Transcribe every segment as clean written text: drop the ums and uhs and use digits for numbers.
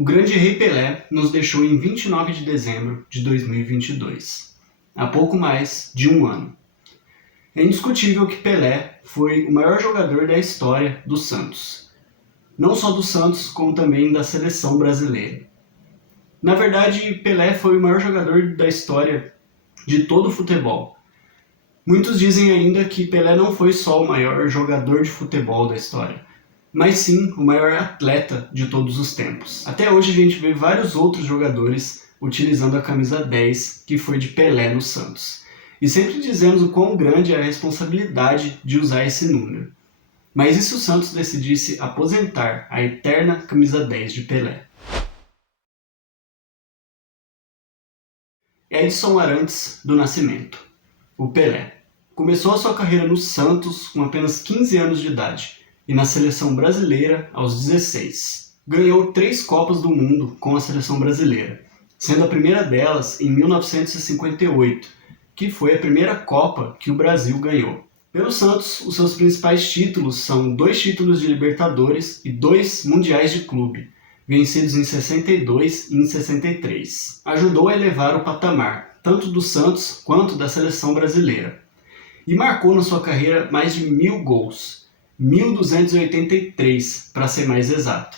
O grande Rei Pelé nos deixou em 29 de dezembro de 2022, há pouco mais de um ano. É indiscutível que Pelé foi o maior jogador da história do Santos. Não só do Santos, como também da seleção brasileira. Na verdade, Pelé foi o maior jogador da história de todo o futebol. Muitos dizem ainda que Pelé não foi só o maior jogador de futebol da história, mas sim o maior atleta de todos os tempos. Até hoje a gente vê vários outros jogadores utilizando a camisa 10, que foi de Pelé no Santos. E sempre dizemos o quão grande é a responsabilidade de usar esse número. Mas e se o Santos decidisse aposentar a eterna camisa 10 de Pelé? Edson Arantes do Nascimento, o Pelé. Começou a sua carreira no Santos com apenas 15 anos de idade e na seleção brasileira aos 16. Ganhou 3 Copas do Mundo com a seleção brasileira, sendo a primeira delas em 1958, que foi a primeira Copa que o Brasil ganhou. Pelo Santos, os seus principais títulos são 2 títulos de Libertadores e 2 Mundiais de Clube, vencidos em 62 e em 63. Ajudou a elevar o patamar, tanto do Santos quanto da seleção brasileira. E marcou na sua carreira mais de 1.000 gols, 1.283 para ser mais exato,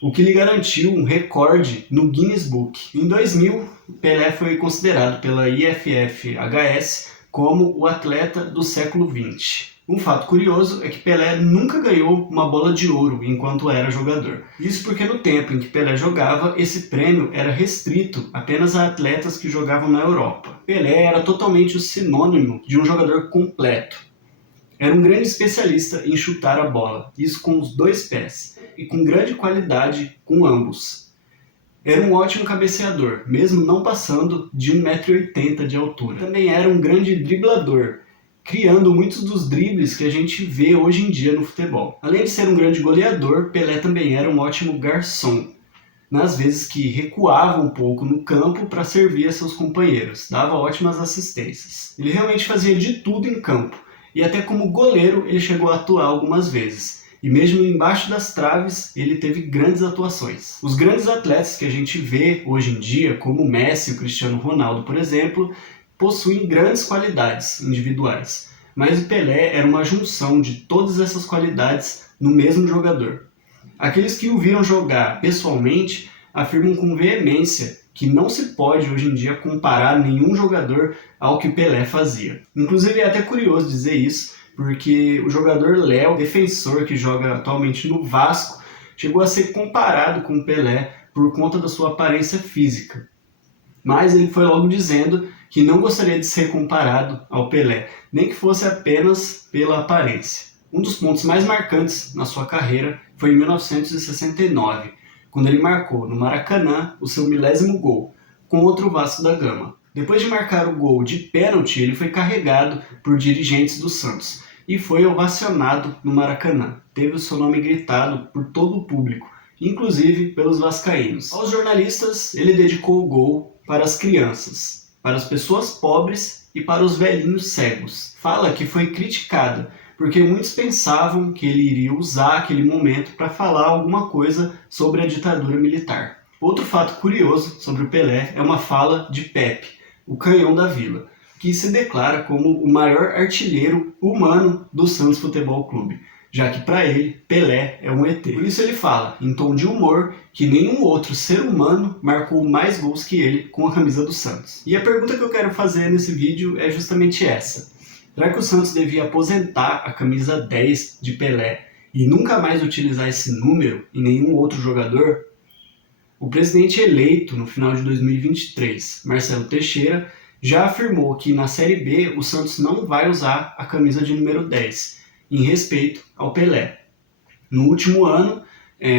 o que lhe garantiu um recorde no Guinness Book. Em 2000, Pelé foi considerado pela IFFHS como o atleta do século XX. Um fato curioso é que Pelé nunca ganhou uma bola de ouro enquanto era jogador. Isso porque no tempo em que Pelé jogava, esse prêmio era restrito apenas a atletas que jogavam na Europa. Pelé era totalmente o sinônimo de um jogador completo. Era um grande especialista em chutar a bola, isso com os 2 pés, e com grande qualidade com ambos. Era um ótimo cabeceador, mesmo não passando de 1,80 m de altura. Também era um grande driblador, criando muitos dos dribles que a gente vê hoje em dia no futebol. Além de ser um grande goleador, Pelé também era um ótimo garçom, nas vezes que recuava um pouco no campo para servir a seus companheiros, dava ótimas assistências. Ele realmente fazia de tudo em campo, e até como goleiro ele chegou a atuar algumas vezes. E mesmo embaixo das traves, ele teve grandes atuações. Os grandes atletas que a gente vê hoje em dia, como o Messi e o Cristiano Ronaldo, por exemplo, possuem grandes qualidades individuais. Mas o Pelé era uma junção de todas essas qualidades no mesmo jogador. Aqueles que o viram jogar pessoalmente afirmam com veemência que não se pode hoje em dia comparar nenhum jogador ao que o Pelé fazia. Inclusive é até curioso dizer isso, porque o jogador Léo, defensor que joga atualmente no Vasco, chegou a ser comparado com o Pelé por conta da sua aparência física. Mas ele foi logo dizendo que não gostaria de ser comparado ao Pelé, nem que fosse apenas pela aparência. Um dos pontos mais marcantes na sua carreira foi em 1969, quando ele marcou no Maracanã o seu 1000º gol contra o Vasco da Gama. Depois de marcar o gol de pênalti, ele foi carregado por dirigentes do Santos e foi ovacionado no Maracanã. Teve o seu nome gritado por todo o público, inclusive pelos vascaínos. Aos jornalistas, ele dedicou o gol para as crianças, para as pessoas pobres e para os velhinhos cegos. Fala que foi criticado, porque muitos pensavam que ele iria usar aquele momento para falar alguma coisa sobre a ditadura militar. Outro fato curioso sobre o Pelé é uma fala de Pepe, o canhão da Vila, que se declara como o maior artilheiro humano do Santos Futebol Clube, já que para ele, Pelé é um ET. Por isso ele fala, em tom de humor, que nenhum outro ser humano marcou mais gols que ele com a camisa do Santos. E a pergunta que eu quero fazer nesse vídeo é justamente essa. Será que o Santos devia aposentar a camisa 10 de Pelé e nunca mais utilizar esse número em nenhum outro jogador? O presidente eleito no final de 2023, Marcelo Teixeira, já afirmou que na Série B o Santos não vai usar a camisa de número 10, em respeito ao Pelé. No último ano,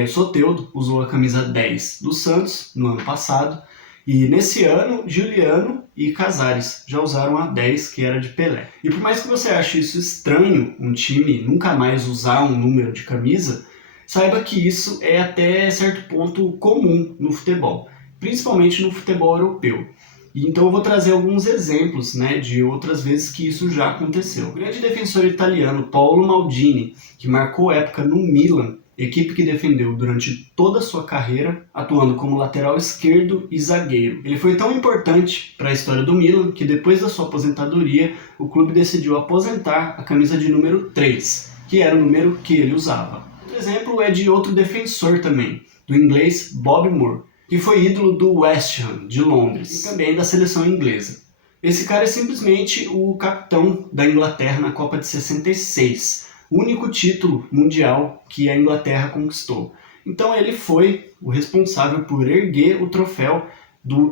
Soteldo usou a camisa 10 do Santos, no ano passado, e nesse ano, Juliano e Casares já usaram a 10, que era de Pelé. E por mais que você ache isso estranho, um time nunca mais usar um número de camisa, saiba que isso é até certo ponto comum no futebol, principalmente no futebol europeu. Então eu vou trazer alguns exemplos, de outras vezes que isso já aconteceu. O grande defensor italiano Paolo Maldini, que marcou época no Milan, equipe que defendeu durante toda a sua carreira, atuando como lateral esquerdo e zagueiro. Ele foi tão importante para a história do Milan que depois da sua aposentadoria, o clube decidiu aposentar a camisa de número 3, que era o número que ele usava. Outro exemplo é de outro defensor também, do inglês Bob Moore, que foi ídolo do West Ham, de Londres, e também da seleção inglesa. Esse cara é simplesmente o capitão da Inglaterra na Copa de 66, o único título mundial que a Inglaterra conquistou. Então ele foi o responsável por erguer o troféu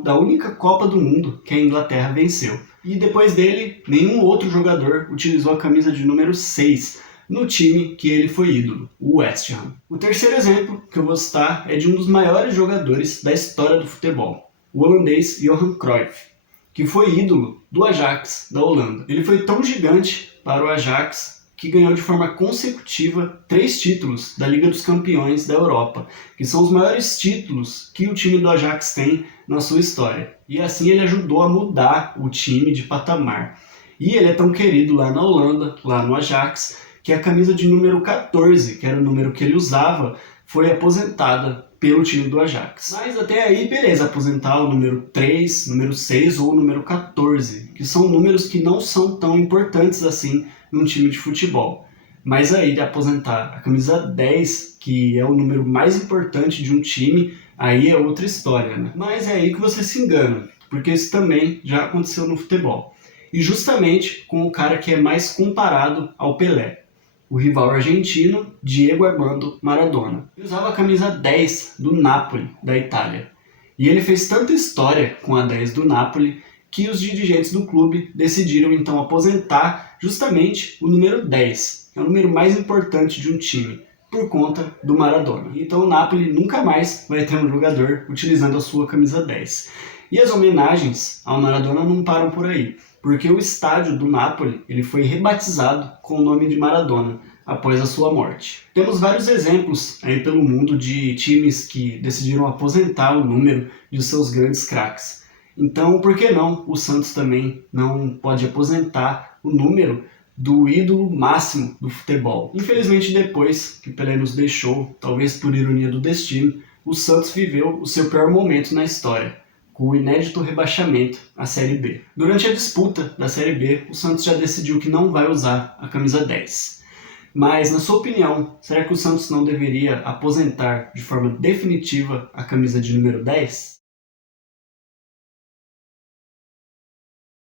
da única Copa do Mundo que a Inglaterra venceu. E depois dele, nenhum outro jogador utilizou a camisa de número 6 no time que ele foi ídolo, o West Ham. O terceiro exemplo que eu vou citar é de um dos maiores jogadores da história do futebol, o holandês Johan Cruyff, que foi ídolo do Ajax da Holanda. Ele foi tão gigante para o Ajax que ganhou de forma consecutiva 3 títulos da Liga dos Campeões da Europa, que são os maiores títulos que o time do Ajax tem na sua história. E assim ele ajudou a mudar o time de patamar. E ele é tão querido lá na Holanda, lá no Ajax, que a camisa de número 14, que era o número que ele usava, foi aposentada pelo time do Ajax. Mas até aí, beleza, aposentar o número 3, número 6 ou o número 14, que são números que não são tão importantes assim num time de futebol. Mas aí de aposentar a camisa 10, que é o número mais importante de um time, aí é outra história, né? Mas é aí que você se engana, porque isso também já aconteceu no futebol. E justamente com o cara que é mais comparado ao Pelé, o rival argentino Diego Armando Maradona. Ele usava a camisa 10 do Napoli, da Itália. E ele fez tanta história com a 10 do Napoli que os dirigentes do clube decidiram então aposentar justamente o número 10, que é o número mais importante de um time, por conta do Maradona. Então o Napoli nunca mais vai ter um jogador utilizando a sua camisa 10. E as homenagens ao Maradona não param por aí, porque o estádio do Napoli ele foi rebatizado com o nome de Maradona após a sua morte. Temos vários exemplos aí pelo mundo de times que decidiram aposentar o número de seus grandes craques. Então, por que não o Santos também não pode aposentar o número do ídolo máximo do futebol? Infelizmente, depois que Pelé nos deixou, talvez por ironia do destino, o Santos viveu o seu pior momento na história, com o inédito rebaixamento à Série B. Durante a disputa da Série B, o Santos já decidiu que não vai usar a camisa 10. Mas, na sua opinião, será que o Santos não deveria aposentar de forma definitiva a camisa de número 10?